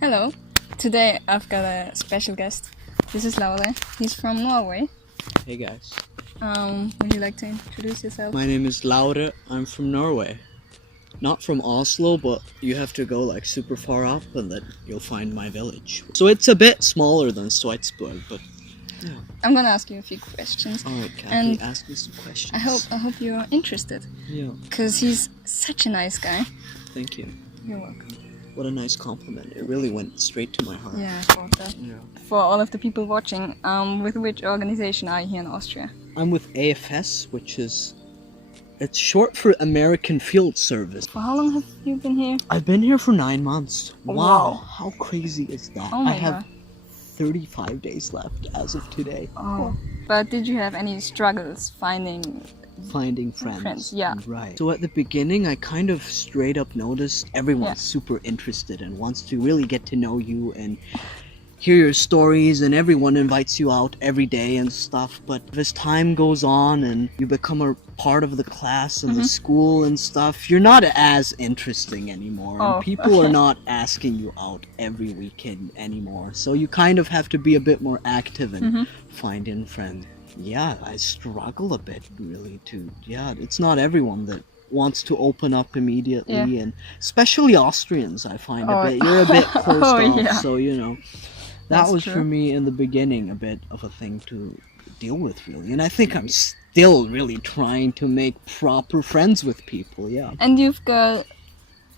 Hello. Today I've got a special guest. This is Lavre. He's from Norway. Hey guys. Would you like to introduce yourself? My name is Lavre. I'm from Norway. Not from Oslo, but you have to go like super far up and then you'll find my village. So it's a bit smaller than Sveitsburg, but yeah. I'm gonna ask you a few questions. Alright, Kathy, And ask me some questions. I hope you're interested. Yeah, Because he's such a nice guy. thank you. You're welcome. What a nice compliment. It really went straight to my heart. Yeah, I thought that. Yeah. For all of the people watching, with which organization are you here in Austria? I'm with AFS, which is... It's short for American Field Service. For how long have you been here? I've been here for 9 months. Wow. Wow, how crazy is that? Oh my I have God. 35 days left as of today. Oh. But did you have any struggles finding... Finding friends. Yeah. Right. So at the beginning, I kind of straight up noticed everyone's super interested and wants to really get to know you and hear your stories, and everyone invites you out every day and stuff. But as time goes on and you become a part of the class and the school and stuff, you're not as interesting anymore. Oh, And people are not asking you out every weekend anymore. So you kind of have to be a bit more active and finding friends. Yeah, I struggle a bit really it's not everyone that wants to open up immediately, and especially Austrians I find a bit, you're a bit closed off, so that That's was true. for me in the beginning a bit of a thing to deal with really, and I think I'm still really trying to make proper friends with people, And you've got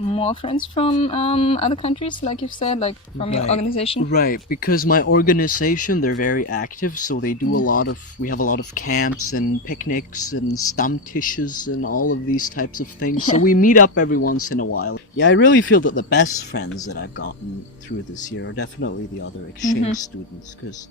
more friends from other countries, like you've said, like from your Right. organization? Right, because my organization, they're very active, so they do we have a lot of camps and picnics and stammtisches and all of these types of things, so we meet up every once in a while. Yeah, I really feel that the best friends that I've gotten through this year are definitely the other exchange students, because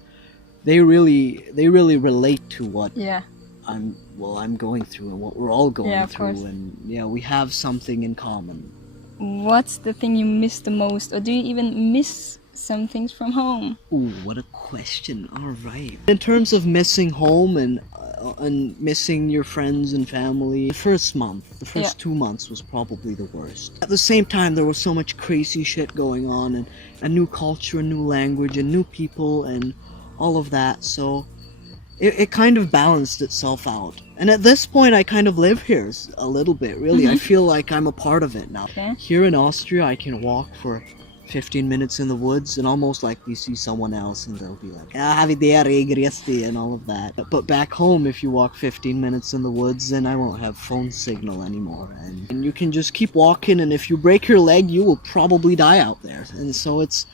they really relate to what Yeah. I'm going through and what we're all going Yeah, of through, course. and we have something in common. What's the thing you miss the most, or do you even miss some things from home? Ooh, what a question. All right. In terms of missing home and missing your friends and family, the first 2 months was probably the worst. At the same time, there was so much crazy shit going on, and a new culture, a new language, and new people, and all of that. So it kind of balanced itself out. And at this point, I kind of live here a little bit, really. I feel like I'm a part of it now. Okay. Here in Austria, I can walk for 15 minutes in the woods and almost like you see someone else and they'll be like, and all of that. But back home, if you walk 15 minutes in the woods, then I won't have phone signal anymore. And you can just keep walking, and if you break your leg, you will probably die out there. And so it's...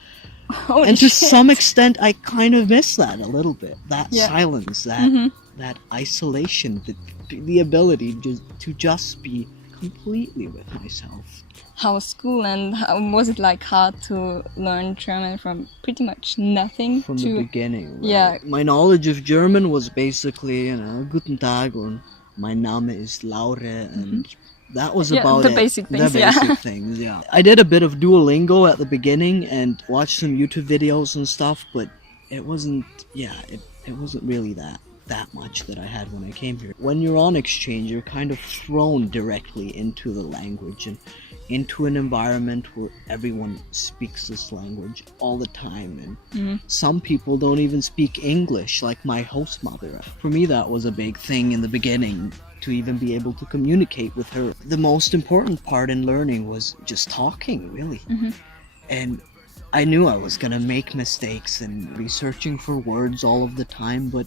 Holy and to shit. some extent, I kind of miss that a little bit. That Yeah. silence, that isolation, the ability to just be completely with myself. How was school, and how, was it like hard to learn German from pretty much nothing From to... the beginning, right? Yeah. My knowledge of German was basically, Guten Tag und mein Name ist Lavre, and that was about the it. basic things, The yeah. basic things, yeah. I did a bit of Duolingo at the beginning and watched some YouTube videos and stuff, but it wasn't, it wasn't really that much that I had when I came here. When you're on exchange, you're kind of thrown directly into the language and into an environment where everyone speaks this language all the time, and some people don't even speak English, like my host mother. For me, that was a big thing in the beginning, to even be able to communicate with her. The most important part in learning was just talking, really. And I knew I was gonna make mistakes and researching for words all of the time, but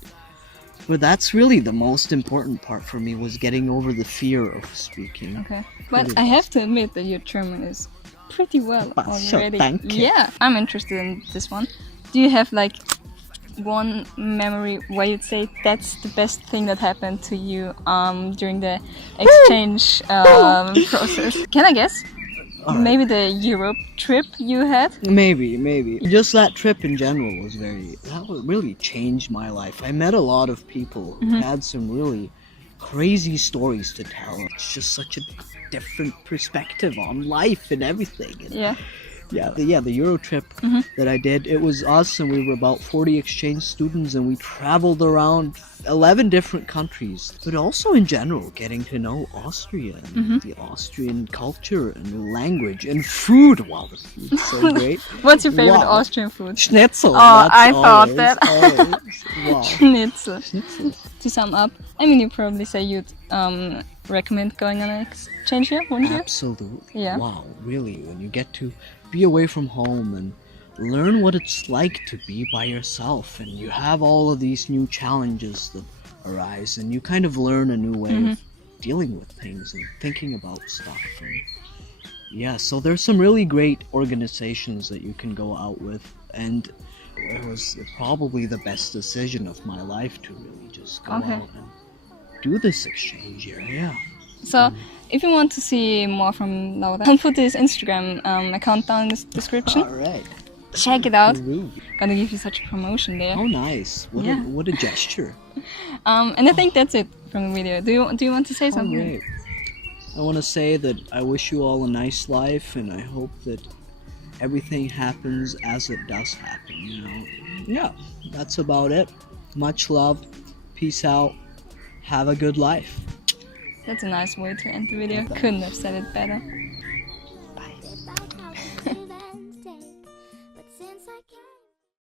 that's really the most important part for me, was getting over the fear of speaking. Okay. But I have to admit that your German is pretty well already. Thank you. Yeah, I'm interested in this one. Do you have like one memory where you'd say that's the best thing that happened to you during the exchange process? Can I guess? Alright. Maybe the Europe trip you had? Maybe. Just that trip in general really changed my life. I met a lot of people who had some really crazy stories to tell. It's just such a different perspective on life and everything. And Yeah. the Euro trip that I did, it was us and we were about 40 exchange students and we traveled around 11 different countries. But also in general, getting to know Austria and the Austrian culture and language and food. Wow, the food's so great. What's your favorite Wow. Austrian food? Schnitzel. Oh, that's I thought always, that. always. Wow. Schnitzel. Schnitzel. To sum up, I mean, you probably say you'd recommend going on an exchange year, wouldn't you? Absolutely. Yeah. Wow, really. When you get to be away from home and learn what it's like to be by yourself, and you have all of these new challenges that arise, and you kind of learn a new way of dealing with things and thinking about stuff. And yeah, so there's some really great organizations that you can go out with, and it was probably the best decision of my life to really just go out and do this exchange year. Yeah. So, if you want to see more from Lavre, I'll put his Instagram account down in the description. All right. Check it out. Ooh. Gonna give you such a promotion there. How nice. What a gesture. And I think that's it from the video. Do you want to say something? Great. I want to say that I wish you all a nice life, and I hope that everything happens as it does happen, you know. Yeah, that's about it. Much love. Peace out. Have a good life. That's a nice way to end the video. Couldn't have said it better.